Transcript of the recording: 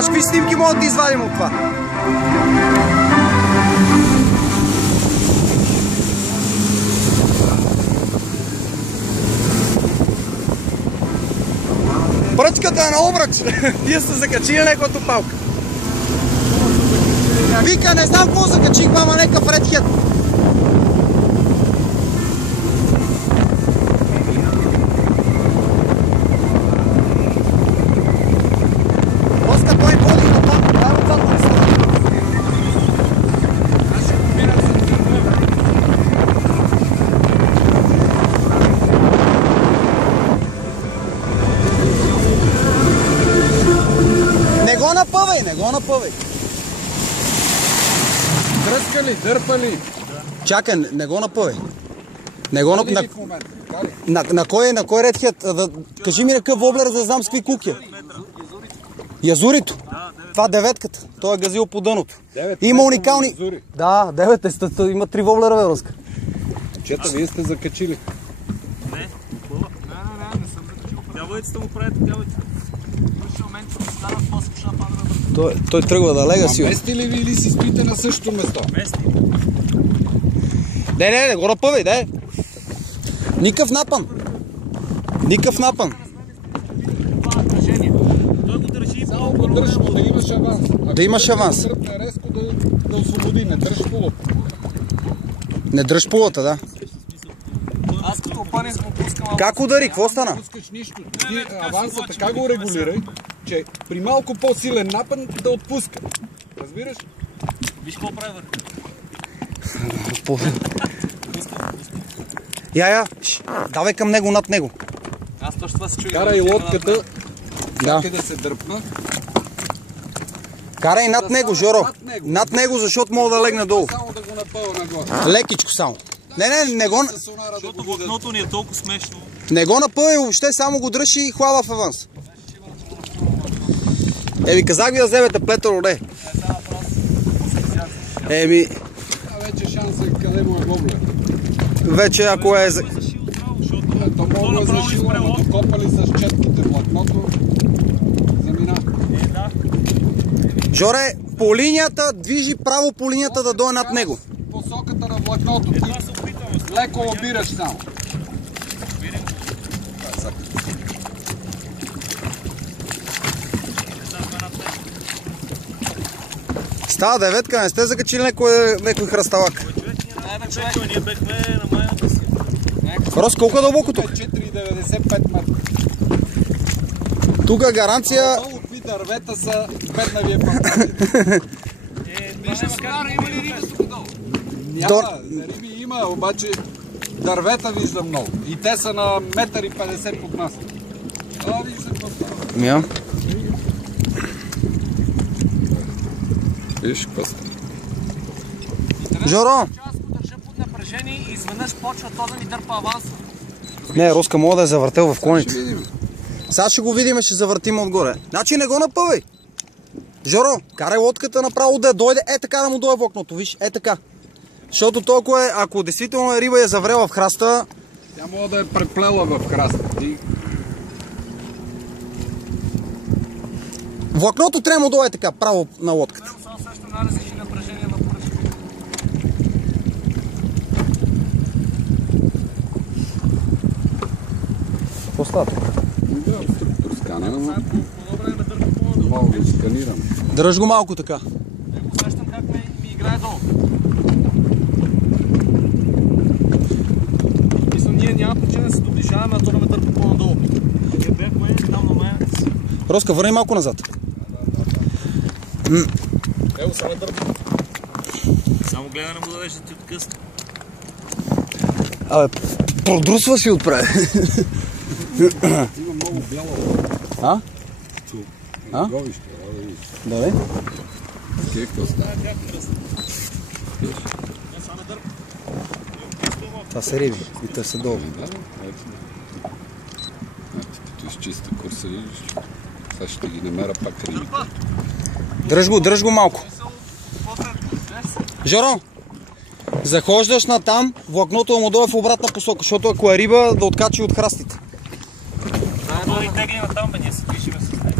Знаеш какви снимки могат да извадим от това? Пръчката е на обръч! Вие сте закачили некото палка. Вика, не знам какво закачих, мама, нека в редхед. Оска, той води на там, право това туриста. Не го напъвай, не го напъвай. Дръска ли, дърпа ли? Чакай, не го напъвай. Не го напъвай. На кой редхед? Кажи ми какъв воблер, за да знам с какви куки. Язурито? Това деветката. Той е газил по дъното. Има уникални... Да, 9 е. Има 3 воблера, бе, Руска. Чета, вие сте закачили. Не, не съм закачил. Дяволицата му прави такава. Той тръгва да лега си. Мести ли ви или си спите на същото место? Мести. Не го напъвай, дай. Никакъв напън. Никакъв напън. Той го държи. Само го държи, да имаш аванс. Да имаш аванс. Тръпне резко да освободи, не дръж пулата. Не дръж пулата, да. Аз като опанец му пускам. Как удари? Какво стана? Не пускаш нищо. Ти аванса така го регулирай, че при малко по-силен напън да отпуска. Разбираш? Виж какво прави Я, давай към него, над него. Аз точно това се чуя. Карай лодката, Да. да се дърпна. Карай над него, Жоро. Над него, защото мога да легне долу. Само да го напъва нагоре. Лекичко само. Не го... Защото влакното ни е толкова смешно. Не го напъвай въобще, само го дръж и хлада в аванс. Ви казах ви да вземете плетър оре. Вече шанс е къде му е воблер. Вече ако е... То мога да зашило, но докопали с четките влакното. Замина. Жоре, по линията, движи право по линията да дойде над него. Посоката на влакното. Ти леко обираш само. Става деветка, не сте закачили некой хръсталак. Ние бехме на майната си. Рос, колко е дълбоко тук? 4,95 метра. Тук гаранция... Долу какви дървета са беднавия път. Вижте скара, има ли риби тук долу? Няма, риби има, обаче дървета виждам много. И те са на 1,50 м под нас. Вижте какво става. Виж какво става. Жоро! Аз го държа под напрежение и изведнъж почва то да ми дърпа аванса. Не, Руска мога да е завъртел в клоните. Сега ще го видим, ще завъртим отгоре. Значи не го напъвай. Жоро, карай лодката направо да дойде, така да му дойде влакното, виж, така. Защото толкова е, ако действително е риба и е заврела в храста... Тя мога да е преплела в храста. Влакното трябва да му дойде така, право на лодката. Само също наразиш и напрежение на поръчка. Какво става тук? Да, структур сканера, но мога да сканирам. Дръж го малко така. Усещам как ми играе долу. Мисля, ние няма причина да се доближаваме, а то да ме дърпа по-надолу. Къде бяхме, там на мен. Роска, върни малко назад. Ево, сега дърпа. Само гледа не му дадеш да ти откъсне. Абе, продрусва си отпред. Има много бяла. А? Говище, да видиш. Да, бе? Какво става? Това са риби и те са долу. Като изчиста курса, видиш. Сега ще ги намеря пак риби. Дръж го малко. Жоро, захождаш на там, влакното да му дойде в обратна посока, защото ако е риба, да откачи от храстите. Да, и тегли на там, бе, ние се движиме с него.